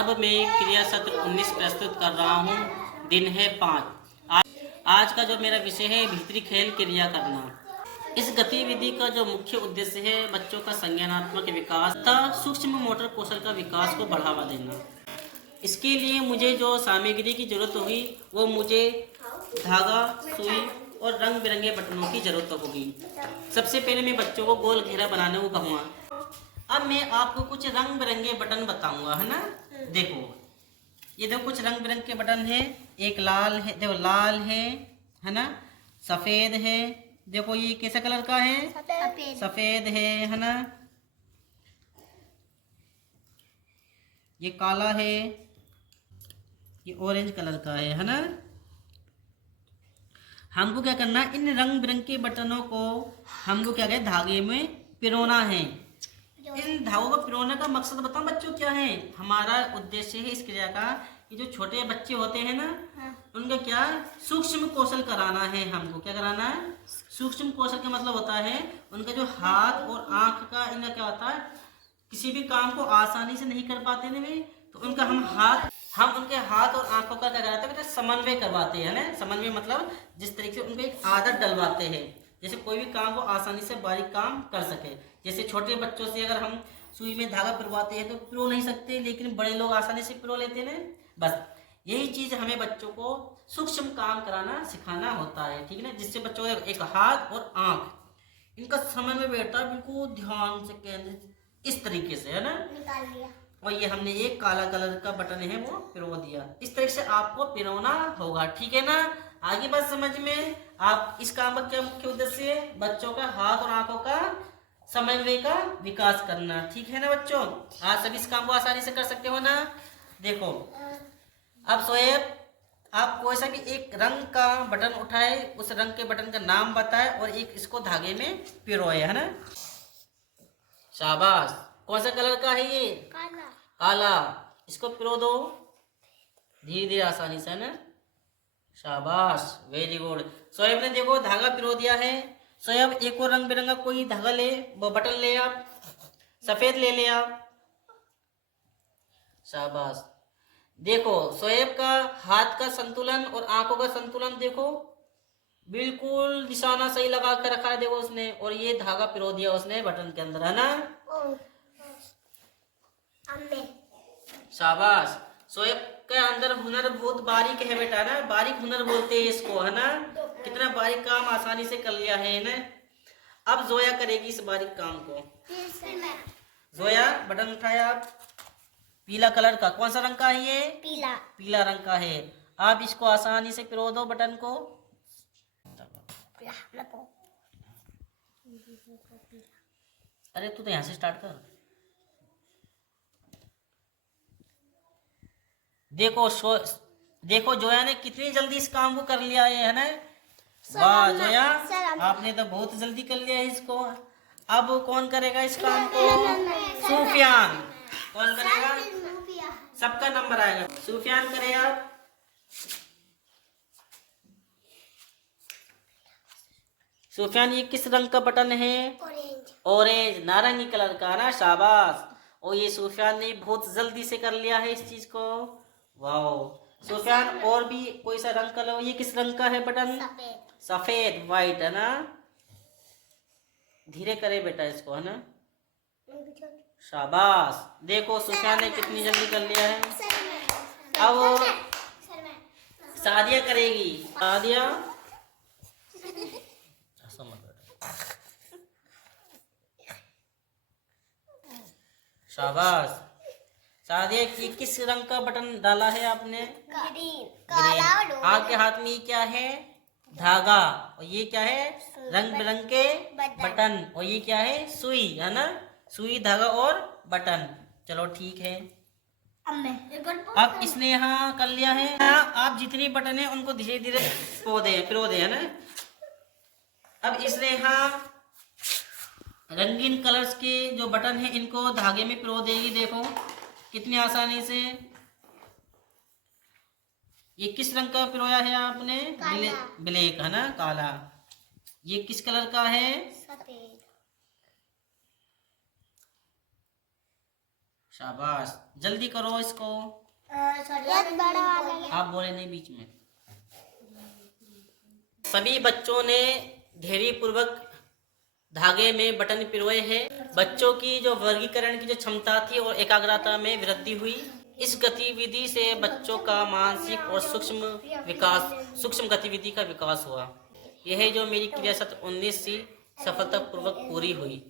अब मैं क्रिया सत्र 19 प्रस्तुत कर रहा हूँ। दिन है 5। आज का जो मेरा विषय है भीतरी खेल क्रिया करना। इस गतिविधि का जो मुख्य उद्देश्य है बच्चों का संज्ञानात्मक विकास तथा सूक्ष्म मोटर कौशल का विकास को बढ़ावा देना। इसके लिए मुझे जो सामग्री की जरूरत होगी वो मुझे धागा, सुई और रंग बिरंगे बटनों की जरूरत होगी। सबसे पहले मैं बच्चों को गोल घेरा बनाने को कहूँगा। अब मैं आपको कुछ रंग बिरंगे बटन बताऊंगा, है ना। देखो ये देखो कुछ रंग बिरंगे के बटन है। एक लाल है, देखो लाल है ना। सफेद है, देखो ये कैसा कलर का है, सफेद है ना। ये काला है, ये ऑरेंज कलर का है ना। हमको क्या करना है, इन रंग बिरंगे के बटनों को हमको क्या करें धागे में पिरोना है। इन धागों को पिरोने का मकसद बताओ बच्चों क्या है। हमारा उद्देश्य है इस क्रिया का कि जो छोटे बच्चे होते हैं ना, उनका क्या सूक्ष्म कौशल कराना है। हमको क्या कराना है, सूक्ष्म कौशल का मतलब होता है उनका जो हाथ और आंख का, इनका क्या होता है, किसी भी काम को आसानी से नहीं कर पाते ना वे, तो उनका हम उनके हाथ और आंखों का क्या कराते हैं, समन्वय करवाते हैं ना। समन्वय मतलब जिस तरीके से उनको एक आदत डलवाते हैं, जैसे कोई भी काम को आसानी से बारीक काम कर सके। जैसे छोटे बच्चों से अगर हम सुई में धागा पिरवाते हैं तो पिरो नहीं सकते, लेकिन बड़े लोग आसानी से पिरो लेते हैं। बस यही चीज हमें बच्चों को सूक्ष्म काम कराना सिखाना होता है, ठीक है ना। जिससे बच्चों का एक हाथ और आंख इनका समन्वय बैठता है बिल्कुल ध्यान से, केंद्रित इस तरीके से, है ना। निकाल लिया। और ये हमने एक काला कलर का बटन है वो पिरो दिया। इस तरह से आपको पिरोना होगा, ठीक है ना। आगे बात समझ में। आप इस काम का क्या मुख्य उद्देश्य है, बच्चों का हाथ और आंखों का समन्वय का विकास करना, ठीक है ना बच्चों। आज सभी इस काम को आसानी से कर सकते हो ना। देखो अब शोएब आप कोई सा भी एक रंग का बटन उठाए, उस रंग के बटन का नाम बताए और एक इसको धागे में पिरोए, है ना। शाबाश। कौन सा कलर का है ये, काला। काला। इसको पिरो दो धीरे धीरे आसानी से, है ना। शाबाश, वेरी गुड। शोएब ने देखो धागा पिरो दिया है। शोएब एक और रंग बिरंगा कोई धागा ले, वो बटन ले आप, सफेद ले आप। शाबाश। देखो शोएब का हाथ का संतुलन और आंखों का संतुलन देखो, बिल्कुल निशाना सही लगा कर रखा है देखो उसने, और ये धागा पिरो दिया उसने बटन के अंदर, है ना। शाबाश। शोएब के अंदर हुनर बहुत बारीक है बेटा ना, बारीक हुनर बोलते हैं इसको, है ना। कितना बारीक काम आसानी से कर लिया है ना। अब जोया करेगी इस बारीक काम को। जोया बटन उठाया आप, पीला कलर का, कौन सा रंग का है ये, पीला। पीला रंग का है। आप इसको आसानी से पिरो दो बटन को। अरे तू तो यहाँ से स्टार्ट कर। देखो जोया ने कितनी जल्दी इस काम को कर लिया है ना। वाह जोया, आपने तो बहुत जल्दी कर लिया है इसको। अब कौन करेगा इस काम को, सुफियान। कौन करेगा, सबका नंबर आएगा, सुफियान करे आप। सुफियान ये किस रंग का बटन है, ऑरेंज, नारंगी कलर का ना। शाबाश। और ये सुफियान ने बहुत जल्दी से कर लिया है इस चीज को। वाह सुफियान, और भी कोई सा रंग का लो। ये किस रंग का है बटन, सफेद, व्हाइट, है ना। धीरे करे बेटा इसको, है ना। शाबाश। देखो सुफियान ने कितनी जल्दी कर लिया है। अब सादिया करेगी। सादिया शाबाश। सादिया की किस रंग का बटन डाला है आपने, ग्रीन। आपके हाथ में क्या है, धागा, और ये क्या है, रंग बिरंग के बटन, और ये क्या है, सुई, है ना। सुई, धागा और बटन। चलो ठीक है। अब इसने यहाँ कर लिया है। आप जितनी बटन है उनको धीरे धीरे पिरो दे, है ना। अब इसने यहाँ रंगीन कलर्स के जो बटन है इनको धागे में पिरो देगी। देखो कितनी आसानी से। ये किस रंग का पिरोया है आपने, ब्लैक, है ना, काला। ये किस कलर का है, सफेद। शाबाश, जल्दी करो इसको। आप बोले नहीं बीच में। सभी बच्चों ने धैर्य पूर्वक धागे में बटन पिरोए हैं। बच्चों की जो वर्गीकरण की जो क्षमता थी और एकाग्रता में वृद्धि हुई। इस गतिविधि से बच्चों का मानसिक और सूक्ष्म गतिविधि का विकास हुआ। यह जो मेरी क्रिया सत्र 19 सी सफलतापूर्वक पूरी हुई।